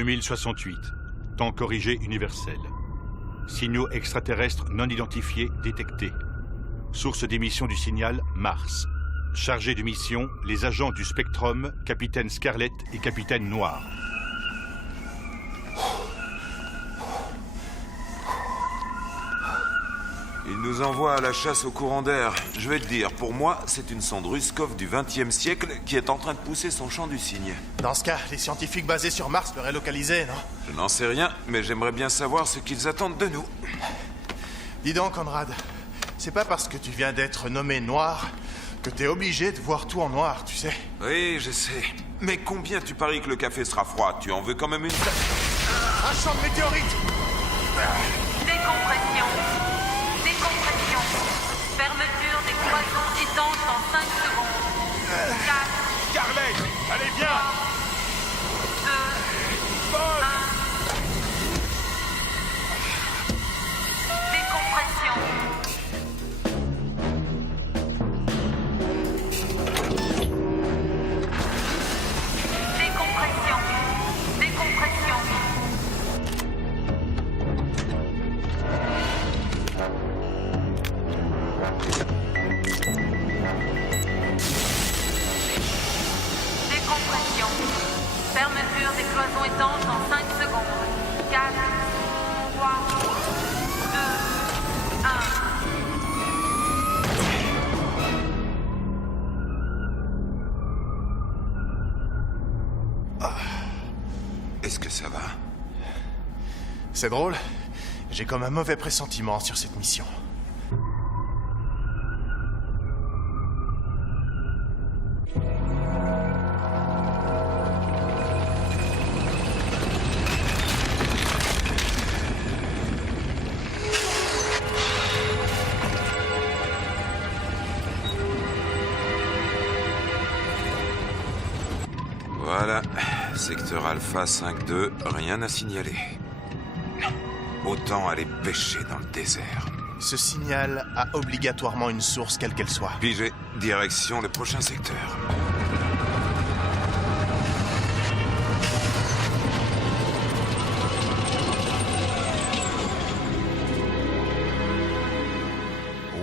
2068. Temps corrigé universel. Signaux extraterrestres non identifiés détectés. Source d'émission du signal, Mars. Chargés de mission, les agents du Spectrum, Capitaine Scarlet et Capitaine Noir. Il nous envoie à la chasse au courant d'air. Je vais te dire, pour moi, c'est une sonde Ruskov du XXe siècle qui est en train de pousser son champ du cygne. Dans ce cas, les scientifiques basés sur Mars l'auraient localisé, non? Je n'en sais rien, mais j'aimerais bien savoir ce qu'ils attendent de nous. Dis donc, Conrad, c'est pas parce que tu viens d'être nommé noir que t'es obligé de voir tout en noir, tu sais. Oui, je sais. Mais combien tu paries que le café sera froid? Tu en veux quand même une... Un champ de météorites! Décompression. Décompression. Fermeture des cloisons étanches en 5 secondes. 4, Scarlet, allez, viens! 2, Paul! 1. Décompression. Décompression. Décompression. Décompression. Fermeture des cloisons étanches en 5 secondes. 4, 3, 2, 1. Est-ce que ça va? C'est drôle, j'ai comme un mauvais pressentiment sur cette mission. Voilà. Secteur Alpha 5-2, rien à signaler. Autant aller pêcher dans le désert. Ce signal a obligatoirement une source, quelle qu'elle soit. Pigé, direction le prochain secteur.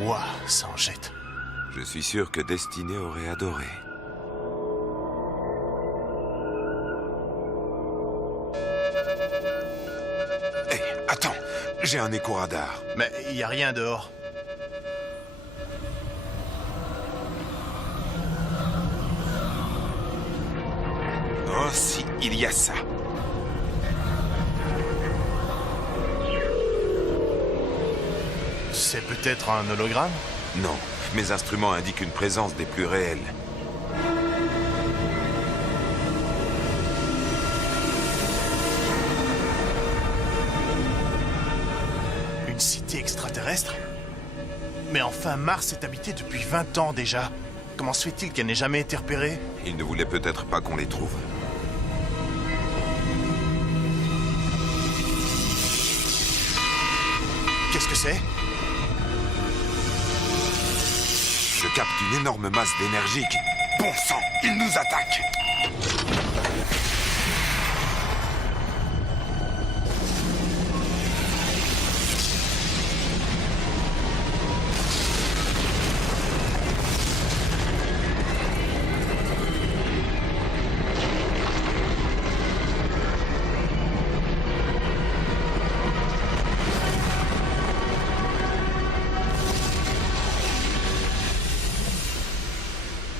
Ouah, ça en jette. Je suis sûr que Destiné aurait adoré. Hé, attends, j'ai un écho-radar. Mais il y a rien dehors. Oh si, il y a ça. C'est peut-être un hologramme? Non, mes instruments indiquent une présence des plus réels. Une cité extraterrestre? Mais enfin, Mars est habité depuis 20 ans déjà. Comment se fait-il qu'elle n'ait jamais été repérée? Ils ne voulaient peut-être pas qu'on les trouve. Qu'est-ce que c'est? Je capte une énorme masse d'énergie qui... Bon sang, ils nous attaquent!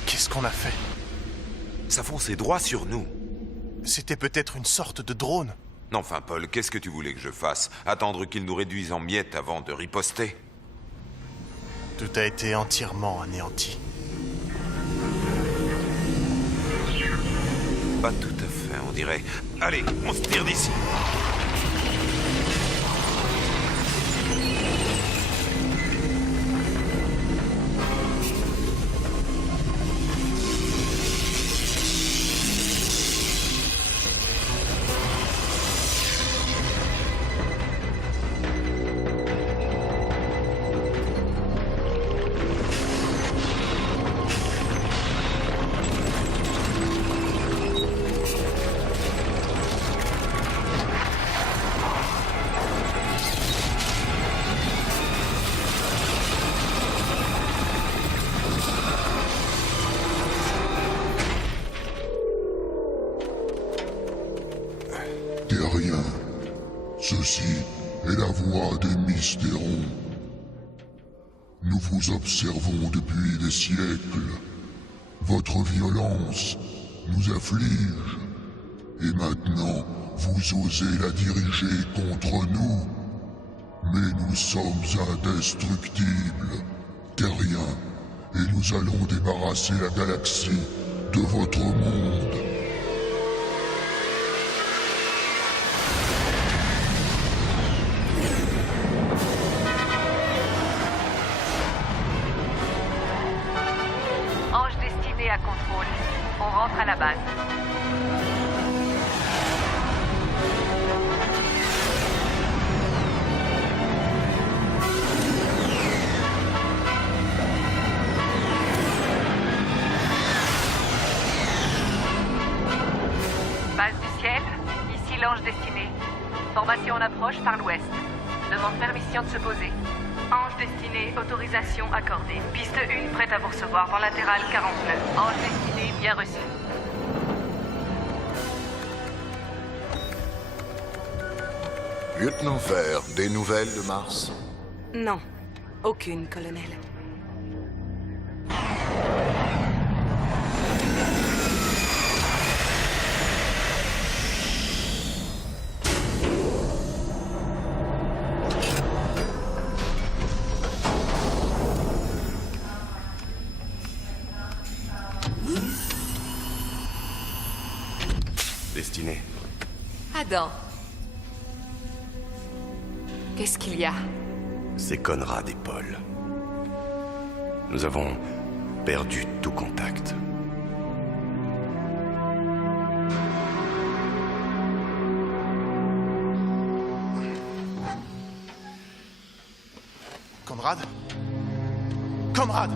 Qu'est-ce qu'on a fait? Ça fonçait droit sur nous. C'était peut-être une sorte de drone. Enfin, Paul, qu'est-ce que tu voulais que je fasse? Attendre qu'ils nous réduisent en miettes avant de riposter? Tout a été entièrement anéanti. Pas tout à fait, on dirait. Allez, on se tire d'ici. Nous vous observons depuis des siècles. Votre violence nous afflige. Et maintenant, vous osez la diriger contre nous. Mais nous sommes indestructibles, terriens, et nous allons débarrasser la galaxie de votre monde. Ange destiné à contrôle. On rentre à la base. Base du ciel, ici l'ange destiné. Formation en approche par l'ouest. Demande permission de se poser. Ange destiné, autorisation accordée. Piste 1 prête à vous recevoir dans latéral 49. Ange destiné, bien reçu. Lieutenant Vert, des nouvelles de Mars? Non, aucune, colonel. Destinée. Adam. Qu'est-ce qu'il y a? C'est Conrad et Paul. Nous avons perdu tout contact. Conrad? Conrad!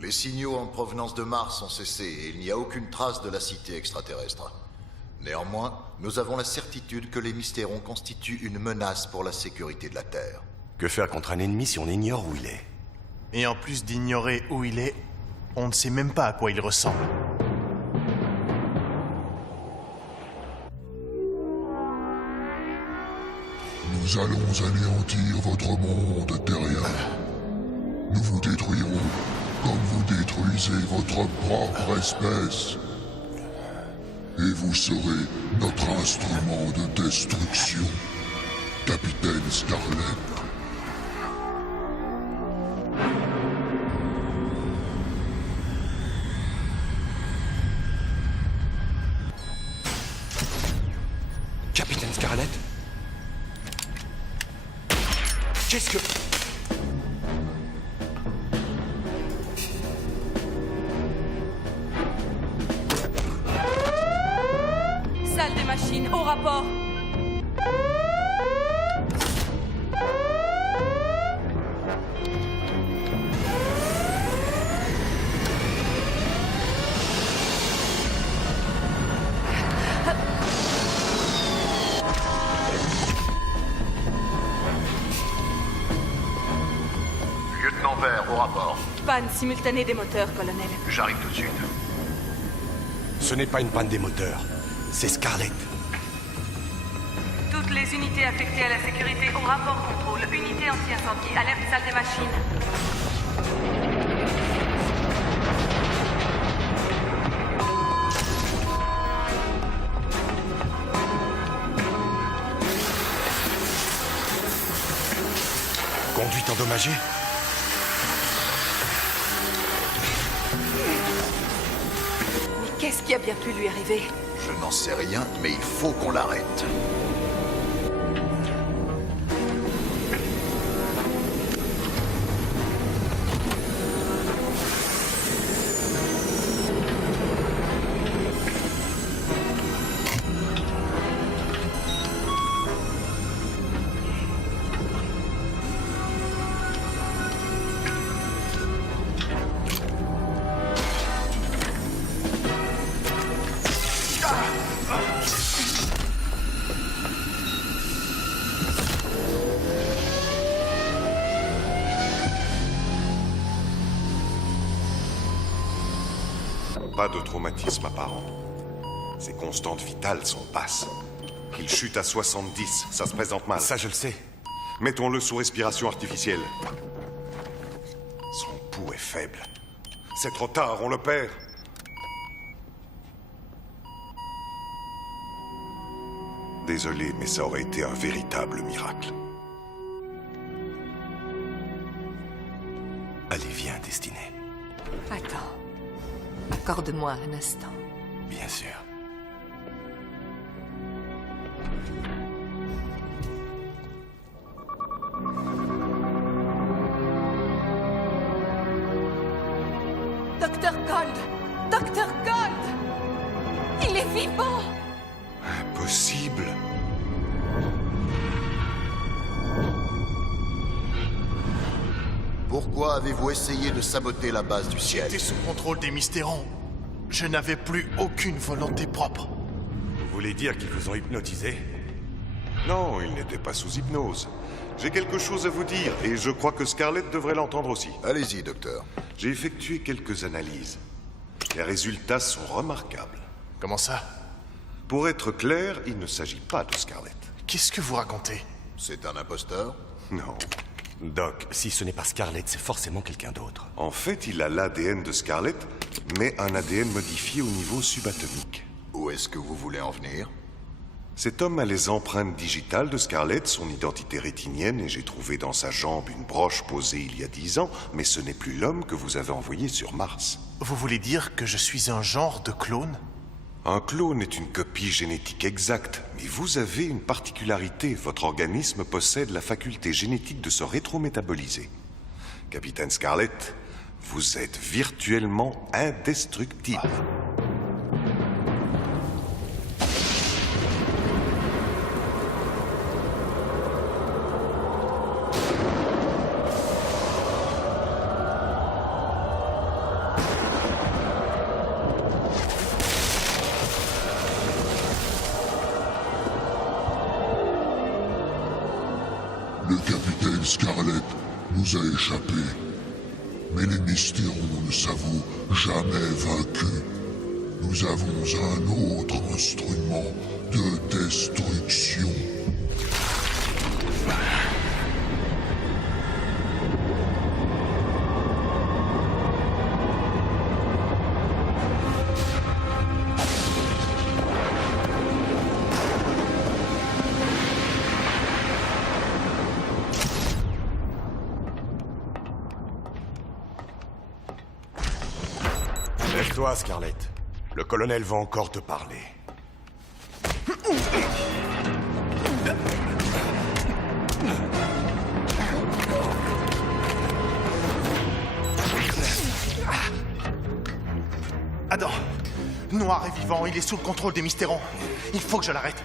Les signaux en provenance de Mars ont cessé et il n'y a aucune trace de la cité extraterrestre. Néanmoins, nous avons la certitude que les Mystérons constituent une menace pour la sécurité de la Terre. Que faire contre un ennemi si on ignore où il est? Et en plus d'ignorer où il est, on ne sait même pas à quoi il ressemble. Nous allons anéantir votre monde, terrien. Nous vous détruirons comme vous détruisez votre propre espèce. Et vous serez notre instrument de destruction, Capitaine Scarlet. Capitaine Scarlet? Qu'est-ce que... Salle des machines, au rapport. Lieutenant Vert, au rapport. Panne simultanée des moteurs, colonel. J'arrive tout de suite. Ce n'est pas une panne des moteurs. C'est Scarlet. Toutes les unités affectées à la sécurité au rapport contrôle. Unité anti-incendie, alerte salle des machines. Conduite endommagée? Mais qu'est-ce qui a bien pu lui arriver? Je n'en sais rien, mais il faut qu'on l'arrête. Pas de traumatisme apparent. Ses constantes vitales sont basses. Il chute à 70, ça se présente mal. Ça, je le sais. Mettons-le sous respiration artificielle. Son pouls est faible. C'est trop tard, on le perd. Désolé, mais ça aurait été un véritable miracle. Allez, viens, Destinée. Attends. Accorde-moi un instant. Bien sûr. Docteur Gold! Docteur Gold! Il est vivant! Impossible. Pourquoi avez-vous essayé de saboter la base du ciel? J'étais sous contrôle des Mystérons. Je n'avais plus aucune volonté propre. Vous voulez dire qu'ils vous ont hypnotisé? Non, il n'était pas sous hypnose. J'ai quelque chose à vous dire, et je crois que Scarlett devrait l'entendre aussi. Allez-y, docteur. J'ai effectué quelques analyses. Les résultats sont remarquables. Comment ça? Pour être clair, il ne s'agit pas de Scarlett. Qu'est-ce que vous racontez? C'est un imposteur? Non. Doc, si ce n'est pas Scarlett, c'est forcément quelqu'un d'autre. En fait, il a l'ADN de Scarlett, mais un ADN modifié au niveau subatomique. Où est-ce que vous voulez en venir? Cet homme a les empreintes digitales de Scarlett, son identité rétinienne, et j'ai trouvé dans sa jambe une broche posée il y a 10 ans, mais ce n'est plus l'homme que vous avez envoyé sur Mars. Vous voulez dire que je suis un genre de clone? Un clone est une copie génétique exacte, mais vous avez une particularité. Votre organisme possède la faculté génétique de se rétrométaboliser. Capitaine Scarlett, vous êtes virtuellement indestructible. Le capitaine Scarlett nous a échappé. Mais les Mystérons ne s'avouent jamais vaincus. Nous avons un autre instrument de destruction. Lève-toi, Scarlett. Le colonel va encore te parler. Adam, Noir est vivant, il est sous le contrôle des Mystérons. Il faut que je l'arrête.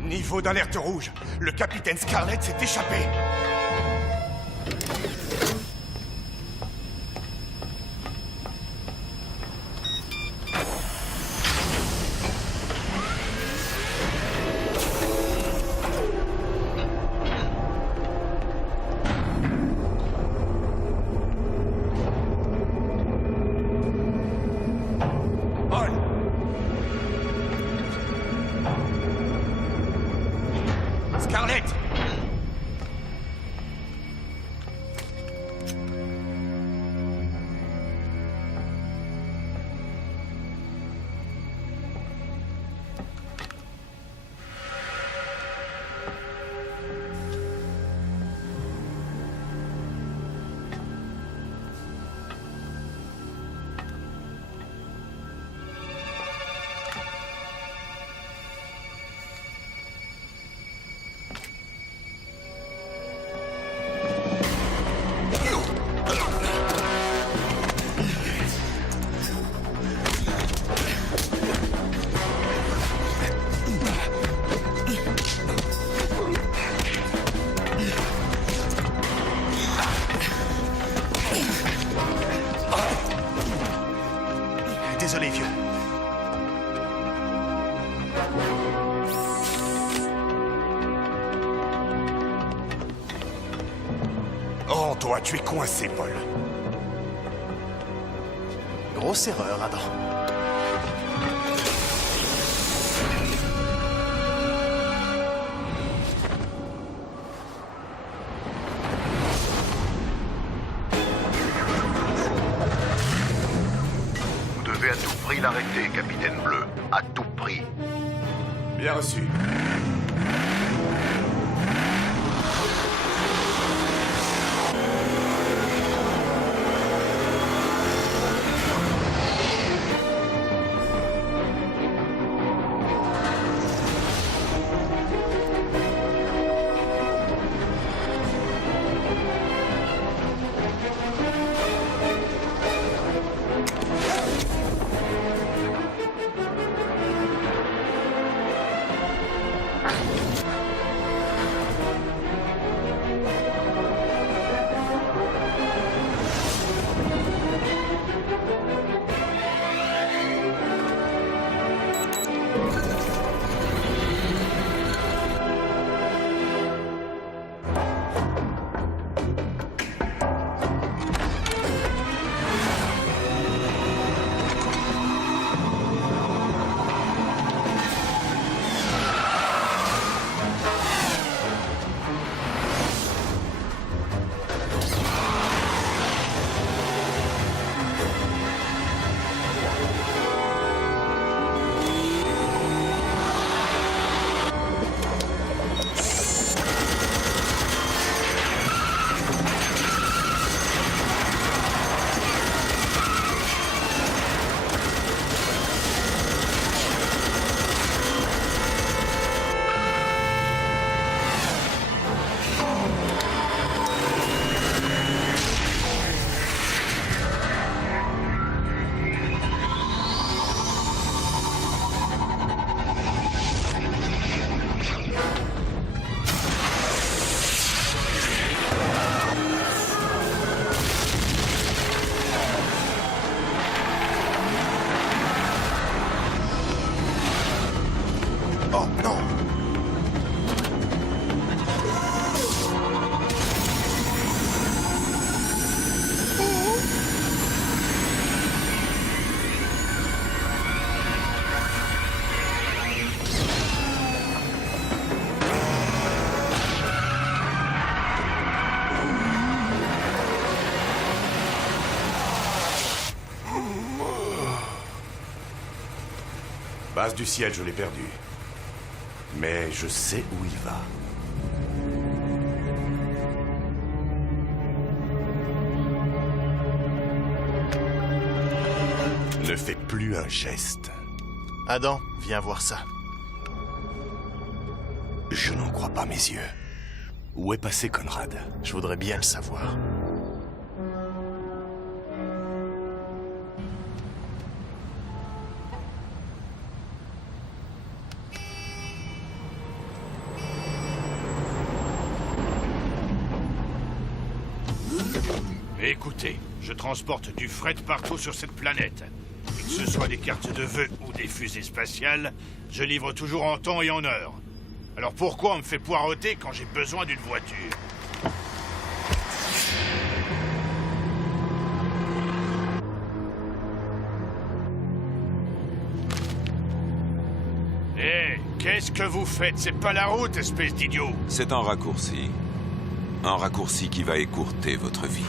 Niveau d'alerte rouge. Le capitaine Scarlett s'est échappé. Scarlett! Oh, toi, tu es coincé, Paul. Grosse erreur, Adam. Vous devez à tout prix l'arrêter, Capitaine Bleu. À tout prix. Bien reçu. Base du ciel, je l'ai perdu. Mais je sais où il va. Ne fais plus un geste. Adam, viens voir ça. Je n'en crois pas mes yeux. Où est passé Conrad? Je voudrais bien le savoir. Écoutez, je transporte du fret partout sur cette planète. Que ce soit des cartes de vœux ou des fusées spatiales, je livre toujours en temps et en heure. Alors pourquoi on me fait poireauter quand j'ai besoin d'une voiture? Hé, qu'est-ce que vous faites? C'est pas la route, espèce d'idiot! C'est un raccourci. Un raccourci qui va écourter votre vie.